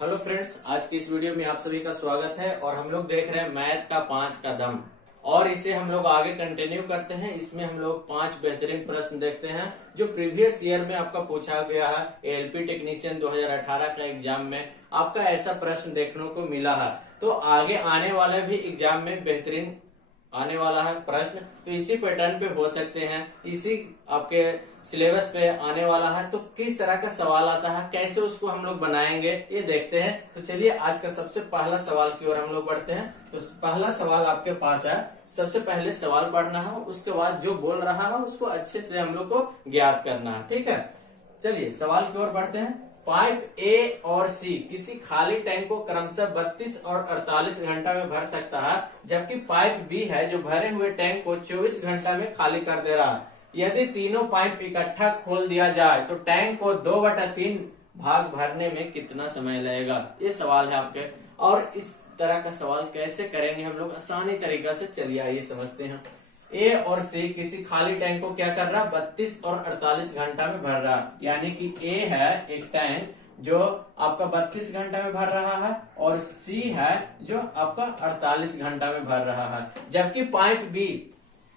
Hello friends, आज की इस वीडियो में आप सभी का स्वागत है। और हम लोग देख रहे हैं मैथ का 5 का दम, और इसे हम लोग आगे कंटिन्यू करते हैं। इसमें हम लोग 5 बेहतरीन प्रश्न देखते हैं जो प्रीवियस ईयर में आपका पूछा गया है। एएलपी टेक्नीशियन 2018 का एग्जाम में आपका ऐसा प्रश्न देखने को मिला है, तो आगे आने वाले भी एग्जाम में बेहतरीन आने वाला है प्रश्न, तो इसी पैटर्न पे हो सकते हैं, इसी आपके सिलेबस पे आने वाला है। तो किस तरह का सवाल आता है, कैसे उसको हम लोग बनाएंगे, ये देखते हैं। तो चलिए आज का सबसे पहला सवाल की ओर हम लोग बढ़ते हैं। तो पहला सवाल आपके पास है, सबसे पहले सवाल पढ़ना है, उसके बाद जो बोल रहा है उसको अच्छे से हम लोग को ज्ञात करना है। ठीक है, चलिए सवाल की ओर बढ़ते हैं। पाइप ए और सी किसी खाली टैंक को क्रमशः 32 और 48 घंटा में भर सकता है, जबकि पाइप बी है जो भरे हुए टैंक को 24 घंटा में खाली कर दे रहा है। यदि तीनों पाइप इकट्ठा खोल दिया जाए तो टैंक को 2/3 भाग भरने में कितना समय लगेगा, ये सवाल है आपके। और इस तरह का सवाल कैसे करेंगे हम लोग आसानी तरीका से, चलिए आइए समझते हैं। ए और सी किसी खाली टैंक को क्या कर रहा है, 32 और 48 घंटा में भर रहा है। यानी कि ए है एक टैंक जो आपका 32 घंटा में भर रहा है, और सी है जो आपका 48 घंटा में भर रहा है, जबकि पाइप बी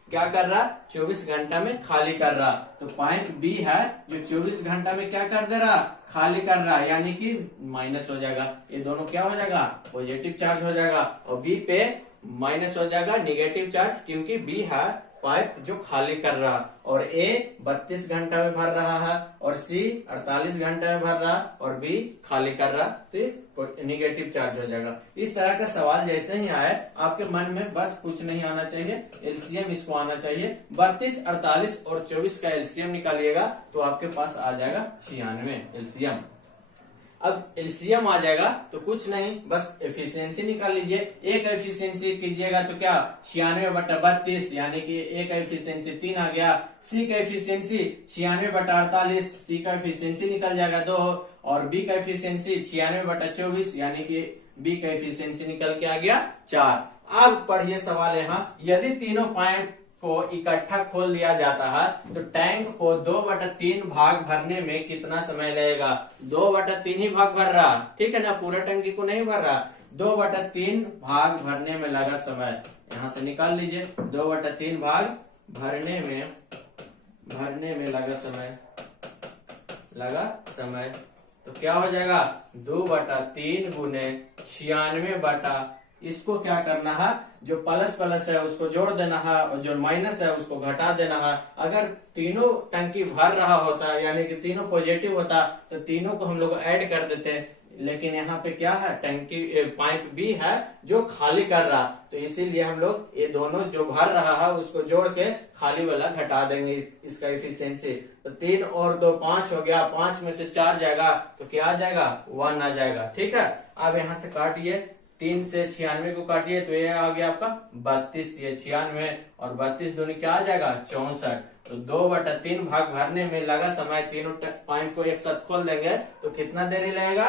क्या कर रहा है, 24 घंटा में खाली कर रहा। तो पाइप बी है जो 24 घंटा में क्या कर दे रहा, खाली कर रहा, यानी कि माइनस हो जाएगा। ये दोनों क्या हो जाएगा, पॉजिटिव चार्ज हो जाएगा, और बी पे माइनस हो जाएगा निगेटिव चार्ज, क्योंकि बी है पाइप जो खाली कर रहा, और ए 32 घंटा में भर रहा है, और सी 48 घंटा में भर रहा, और बी खाली कर रहा, तो निगेटिव चार्ज हो जाएगा। इस तरह का सवाल जैसे ही आए आपके मन में बस कुछ नहीं आना चाहिए, एलसीएम इसको आना चाहिए। 32, 48 और 24 का एलसीएम निकालिएगा तो आपके पास आ जाएगा 96 एलसीएम। अब एलसीएम आ जाएगा तो कुछ नहीं, बस एफिशिएंसी निकाल लीजिए। ए का एफिशिएंसी कीजिएगा तो क्या 96/32, यानी कि ए का एफिशिएंसी 3 आ गया। सी का एफिशिएंसी 96/48, सी का एफिशिएंसी निकल जाएगा 2, और बी का एफिशिएंसी 96/24, यानी कि बी का एफिशिएंसी निकल के आ गया 4। अब पढ़िए सवाल यहाँ, यदि तीनों पाइप को इकट्ठा खोल दिया जाता है तो टैंक को 2/3 भाग भरने में कितना समय लगेगा। 2/3 ही भाग भर रहा, ठीक है ना, पूरा टंकी को नहीं भर रहा। 2/3 भाग भरने में लगा समय, यहां से निकाल लीजिए। 2/3 भाग भरने में लगा समय, तो क्या हो जाएगा, 2/3 गुने 96 इसको क्या करना है, जो प्लस प्लस है उसको जोड़ देना है, और जो माइनस है उसको घटा देना है। अगर तीनों टंकी भर रहा होता, यानी कि तीनों पॉजिटिव होता, तो तीनों को हम लोग ऐड कर देते, लेकिन यहाँ पे क्या है, टंकी पाइप बी है जो खाली कर रहा, तो इसीलिए हम लोग ये दोनों जो भर रहा है उसको जोड़ के खाली वाला घटा देंगे इसका एफिशिएंसी। तो 3 और 2 5 हो गया, 5 में से 4 जाएगा तो क्या आ जाएगा, 1 आ जाएगा। ठीक है, अब यहाँ से काटिए, 3 से 96 को काटिए तो ये आ गया आपका 32, ये 96, और 32 दूनी क्या आ जाएगा 64। तो 2/3 भाग भरने में लगा समय, तीनों पॉइंट को एक साथ खोल देंगे तो कितना देरी लगेगा,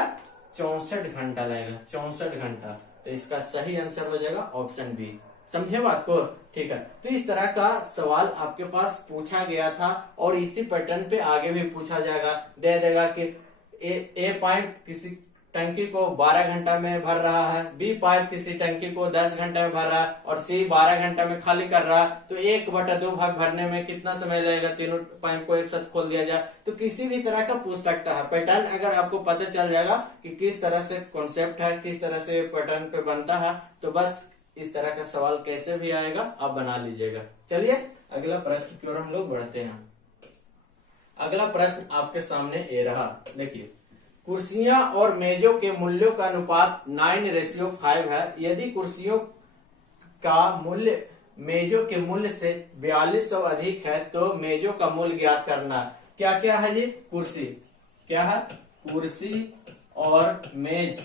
64 घंटा लगेगा, 64 घंटा। तो इसका सही आंसर हो जाएगा ऑप्शन बी। समझे बात को, ठीक है। तो इस तरह का सवाल आपके पास पूछा गया था, और इसी पैटर्न पे आगे भी पूछा जाएगा। दे देगा कि ए पाइप किसी टंकी को 12 घंटा में भर रहा है, बी पाइप किसी टंकी को 10 घंटा में भर रहा है, और सी 12 घंटा में खाली कर रहा, तो 1/2 भाग भरने में कितना समय लगेगा, तीनों पाइप को एक साथ खोल दिया जाए। तो किसी भी तरह का पूछ सकता है। पैटर्न अगर आपको पता चल जाएगा कि किस तरह से कॉन्सेप्ट है, किस तरह से पैटर्न पे बनता है, तो बस इस तरह का सवाल कैसे भी आएगा आप बना लीजिएगा। चलिए अगला प्रश्न की ओर हम लोग बढ़ते हैं। अगला प्रश्न आपके सामने ये रहा, देखिए, कुर्सियां और मेजों के मूल्यों का अनुपात 9:5 है। यदि कुर्सियों का मूल्य मेजों के मूल्य से 4200 अधिक है तो मेजों का मूल्य ज्ञात करना। क्या क्या है ये, कुर्सी क्या है, कुर्सी और मेज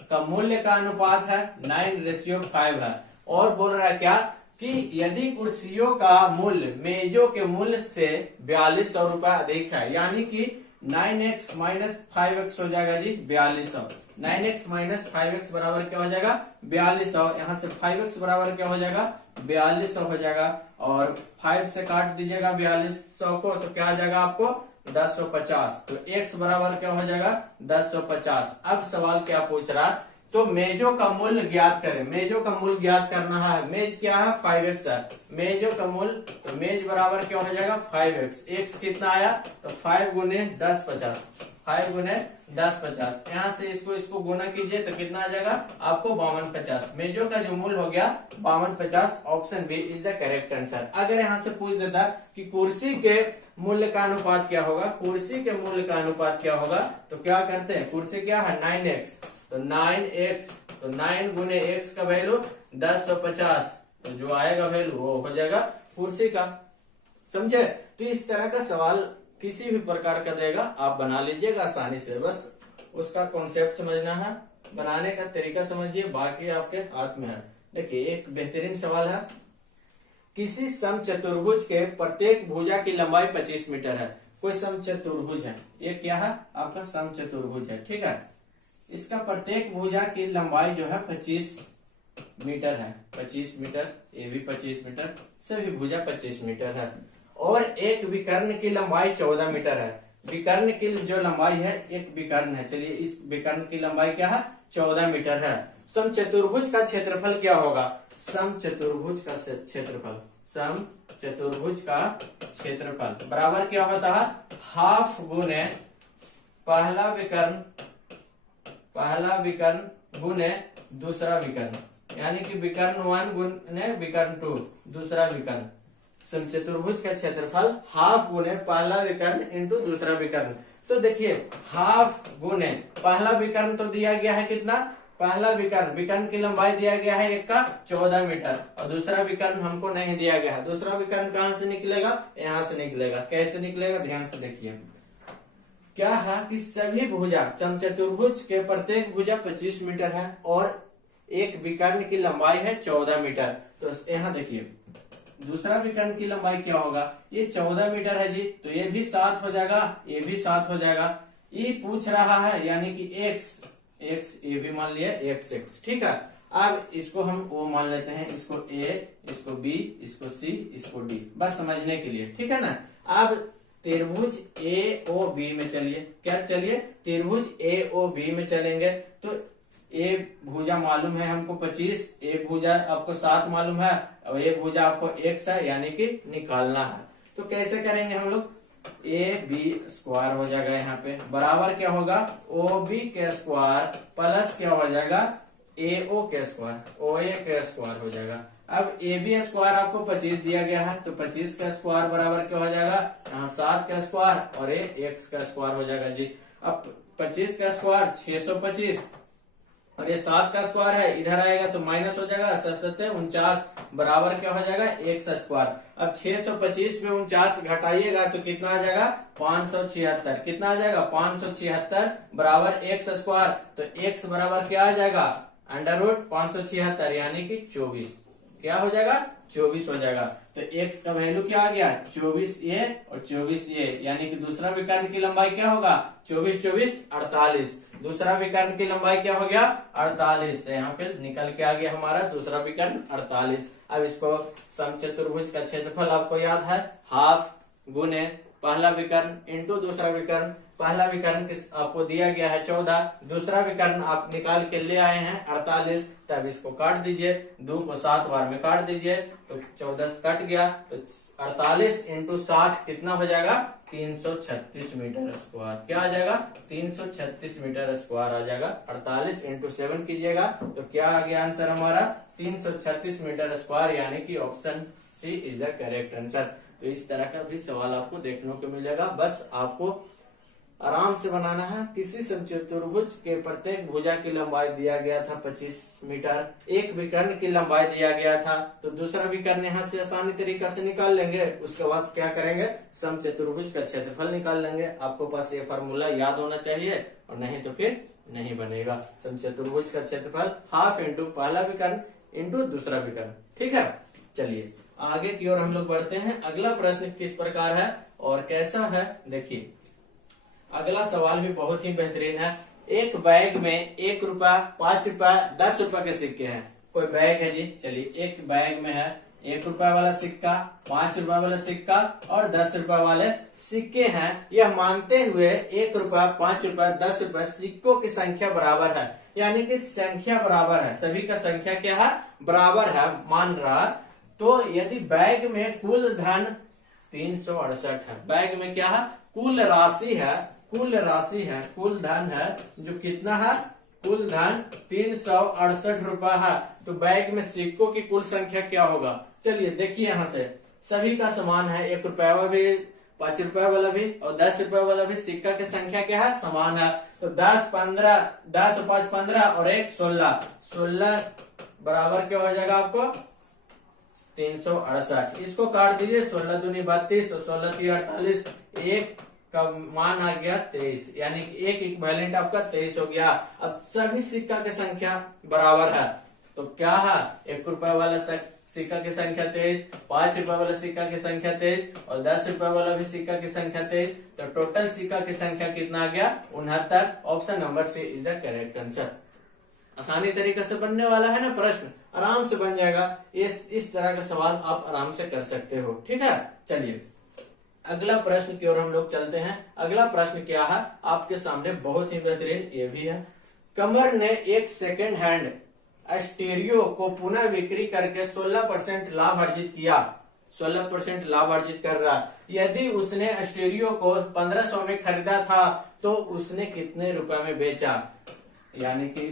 का मूल्य का अनुपात है 9:5 है, और बोल रहा है क्या कि यदि कुर्सियों का मूल्य मेजों के मूल्य से 4200 रुपए अधिक है, यानी कि 9x - 5x हो जाएगा जी 4200। 9x - 5x बराबर क्या हो जाएगा, 4200। यहाँ से 5x बराबर क्या हो जाएगा, 4200 हो जाएगा, और 5 से काट दीजिएगा 4200 को, तो क्या आ जाएगा आपको 1050। तो x बराबर क्या हो जाएगा 1050। अब सवाल क्या पूछ रहा, तो मेजों का मूल्य ज्ञात करें। मेजों का मूल्य ज्ञात करना है। मेज क्या है 5x है। मेजों का मूल्य, तो मेज बराबर क्या हो जाएगा 5x। x कितना आया, तो 5 गुने 1050, 5 गुने 1050। यहाँ से इसको गुना कीजिए तो कितना आ जाएगा आपको 5250। मेजों का जो मूल्य हो गया 5250। Option B is the correct answer. अगर यहाँ से पूछ देता कि कुर्सी के मूल्य का अनुपात क्या होगा, कुर्सी के मूल्य का अनुपात क्या होगा, तो क्या करते हैं, कुर्सी क्या है 9x, तो 9x, तो 9 गुने x का वैल्यू 1050, तो जो आएगा वैल्यू वो हो जाएगा कुर्सी का। समझे। तो इस तरह का सवाल किसी भी प्रकार का देगा, आप बना लीजिएगा आसानी से। बस उसका कॉन्सेप्ट समझना है, बनाने का तरीका समझिए, बाकी आपके हाथ में है। देखिए एक बेहतरीन सवाल है, किसी समचतुर्भुज के प्रत्येक भुजा की लंबाई 25 मीटर है। कोई समचतुर्भुज है, ये क्या है आपका समचतुर्भुज है, ठीक है। इसका प्रत्येक भुजा की लंबाई जो है 25 मीटर है, 25 मीटर, ये भी 25 मीटर, सभी भुजा 25 मीटर है। और एक विकर्ण की लंबाई 14 मीटर है। विकर्ण की जो लंबाई है, एक विकर्ण है, चलिए इस विकर्ण की लंबाई क्या है 14 मीटर है। समचतुर्भुज का क्षेत्रफल क्या होगा, समचतुर्भुज का क्षेत्रफल, समचतुर्भुज का क्षेत्रफल बराबर क्या होता है, हाफ गुने पहला विकर्ण गुने दूसरा विकर्ण, यानी कि विकर्ण 1 गुने विकर्ण 2, दूसरा विकर्ण। समचतुर्भुज का क्षेत्रफल हाफ गुने पहला विकर्ण इंटू दूसरा विकर्ण। तो देखिए हाफ गुने पहला विकर्ण तो दिया गया है कितना, पहला विकर्ण की लंबाई दिया गया है एक का 14 मीटर, और दूसरा विकर्ण हमको नहीं दिया गया है। दूसरा विकर्ण कहां से निकलेगा, यहाँ से निकलेगा। कैसे निकलेगा, ध्यान से देखिए। क्या है कि सभी भुजा, समचतुर्भुज के प्रत्येक भुजा 25 मीटर है और एक विकर्ण की लंबाई है 14 मीटर। तो यहाँ देखिए दूसरा विकर्ण की लंबाई क्या होगा, ये 14 मीटर है जी, तो ये भी 7 हो जाएगा, ये भी 7 हो जाएगा। ये पूछ रहा है यानी कि x, ये भी मान लिया x, ठीक है। अब इसको हम वो मान लेते हैं, इसको a, इसको b, इसको c, इसको d, बस समझने के लिए, ठीक है ना। अब त्रिभुज AOB में चलिए, क्या चलिए, त्रिभुज AOB में चलेंगे। तो ए भुजा मालूम है हमको 25, ए भुजा आपको 7 मालूम है, और ये भुजा आपको x है, यानी कि निकालना है। तो कैसे करेंगे हम लोग, AB स्क्वायर हो जाएगा यहाँ पे, बराबर क्या होगा OB के स्क्वायर प्लस क्या हो जाएगा AO के स्क्वायर, OA के स्क्वायर हो जाएगा। अब AB स्क्वायर आपको 25 दिया गया है, तो 25 का स्क्वायर बराबर क्या हो जाएगा, यहाँ 7 का स्क्वायर और ये x का स्क्वायर हो जाएगा जी। अब 25 का स्क्वायर 625, और ये 7 का स्क्वायर है, इधर आएगा तो माइनस हो जाएगा, 7 बराबर क्या हो जाएगा x स्क्वायर। अब 625 में 49 घटाइएगा तो कितना आ जाएगा 576, कितना आ जाएगा 576 बराबर x स्क्वायर। तो x बराबर क्या आ जाएगा अंडर रूट 576, यानी कि 24, क्या हो जाएगा 24 हो जाएगा। तो x का वैल्यू क्या आ गया 24a और 24a, यानी कि दूसरा विकर्ण की लंबाई क्या होगा 24, 24, 48। दूसरा विकर्ण की लंबाई क्या हो गया 48, तो यहाँ पे निकल के आ गया हमारा दूसरा विकर्ण 48। अब इसको समचतुर्भुज का क्षेत्रफल आपको याद है, हाफ गुने पहला विकर्ण इंटू दूसरा विकर्ण। पहला विकर्ण आपको दिया गया है 14, दूसरा विकर्ण आप निकाल के ले आए हैं 48, तब इसको काट दीजिए, 2 को 7 बार में काट दीजिए, तो 14 कट गया, तो 48 इंटू 7 कितना हो जाएगा 336 मीटर स्क्वायर। क्या आ जाएगा 336 मीटर स्क्वायर आ जाएगा। 48 इंटू 7 कीजिएगा तो क्या आ गया आंसर हमारा 336 मीटर स्क्वायर, यानी कि option C is the correct answer. तो इस तरह का भी सवाल आपको देखने को मिलेगा, बस आपको आराम से बनाना है। किसी समचतुर्भुज के प्रत्येक भुजा की लंबाई दिया गया था 25 मीटर, एक विकर्ण की लंबाई दिया गया था, तो दूसरा विकर्ण यहाँ से आसानी तरीका से निकाल लेंगे। उसके बाद क्या करेंगे समचतुर्भुज का क्षेत्रफल निकाल लेंगे। आपको पास ये फार्मूला याद होना चाहिए, और नहीं तो फिर नहीं बनेगा। समचतुर्भुज का क्षेत्रफल हाफ इंटू पहला विकर्ण इंटू दूसरा विकर्ण, ठीक है। चलिए आगे की ओर हम लोग बढ़ते हैं। अगला प्रश्न किस प्रकार है और कैसा है, देखिए अगला सवाल भी बहुत ही बेहतरीन है। एक बैग में 1 रुपया, 5 रुपया, 10 रुपया के सिक्के हैं। कोई बैग है जी, चलिए एक बैग में है 1 रुपए वाला सिक्का, 5 रुपए वाला सिक्का और 10 रुपए वाले सिक्के हैं। यह मानते हुए 1 रुपए, 5 रुपए, 10 रुपए सिक्कों की संख्या बराबर है, यानी कि संख्या बराबर है, सभी का संख्या क्या है, बराबर है मान रहा। तो यदि बैग में कुल धन 368 है, बैग में क्या है, कुल राशि है, कुल धन है जो कितना है, कुल धन 368 रुपए है। तो बैग में सिक्कों की कुल संख्या क्या होगा, चलिए देखिए यहाँ से सभी का समान है, 1 रुपए वाला भी, 5 रुपए वाला भी और 10 रुपए वाला भी सिक्का की संख्या क्या है, समान है। तो 10, 15, 10 और 5 15 और 1 16, 16 बराबर क्या हो जाएगा आपको 368। इसको काट दीजिए, 16 दूनी 32 और 16 3 48, एक का मान आ गया 23, यानी कि एक इक्विवेलेंट आपका 23 हो गया। अब सभी सिक्का की संख्या बराबर है, तो क्या है, 1 रुपए वाला सिक्का की संख्या 23, 5 रुपए वाला सिक्का की संख्या 23 और 10 रुपए वाला भी सिक्का की संख्या 23। तो टोटल सिक्का की संख्या कितना आ गया, 69। Option number C is the correct answer. आसानी तरीके से बनने वाला है ना प्रश्न, आराम से बन जाएगा। इस तरह का सवाल आप आराम से कर सकते हो, ठीक है। चलिए अगला प्रश्न की ओर हम लोग चलते हैं। अगला प्रश्न क्या है आपके सामने, बहुत ही बेहतरीन ये भी है। कमर ने एक सेकेंड हैंड स्टीरियो को पुनः बिक्री करके 16% लाभ अर्जित किया, 16% लाभ अर्जित कर रहा। यदि उसने स्टीरियो को 1500 में खरीदा था तो उसने कितने रुपए में बेचा, यानी कि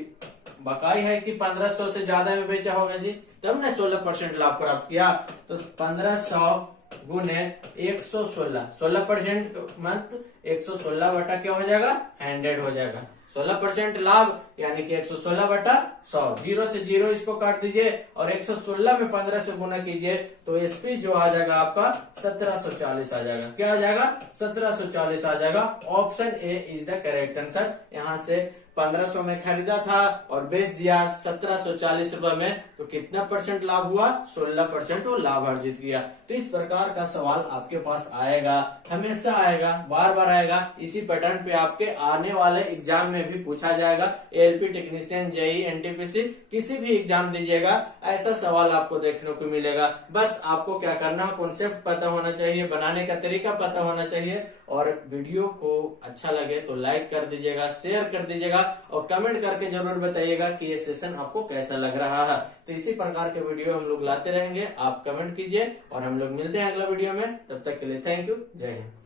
बकाई है कि 1500 से ज्यादा में बेचा होगा जी, तब ने 16% लाभ प्राप्त किया। तो 1500 गुने 116, 16% मत 116 बटा क्या हो जाएगा, 100 हो जाएगा। 16% लाभ यानी कि 116/100, 0 से 0 इसको काट दीजिए और 116 में 15 से गुना कीजिए तो एसपी जो आ जाएगा आपका 1740 आ जाएगा। क्या आ जाएगा, 1740 आ जाएगा। Option A is the correct answer. यहाँ से 1500 में खरीदा था और बेच दिया 1740 रुपए में, तो कितना परसेंट लाभ हुआ, 16% वो लाभ अर्जित किया। तो इस प्रकार का सवाल आपके पास आएगा, हमेशा आएगा, बार बार आएगा। इसी पैटर्न पे आपके आने वाले एग्जाम में भी पूछा जाएगा। एएलपी टेक्नीशियन, जेई, एनटीपीसी किसी भी एग्जाम दीजिएगा ऐसा सवाल आपको देखने को मिलेगा। बस आपको क्या करना है, कॉन्सेप्ट पता होना चाहिए, बनाने का तरीका पता होना चाहिए और वीडियो को अच्छा लगे तो लाइक कर दीजिएगा, शेयर कर दीजिएगा और कमेंट करके जरूर बताइएगा कि ये सेशन आपको कैसा लग रहा है। तो इसी प्रकार के वीडियो हम लोग लाते रहेंगे, आप कमेंट कीजिए और हम लोग मिलते हैं अगला वीडियो में। तब तक के लिए थैंक यू, जय हिंद।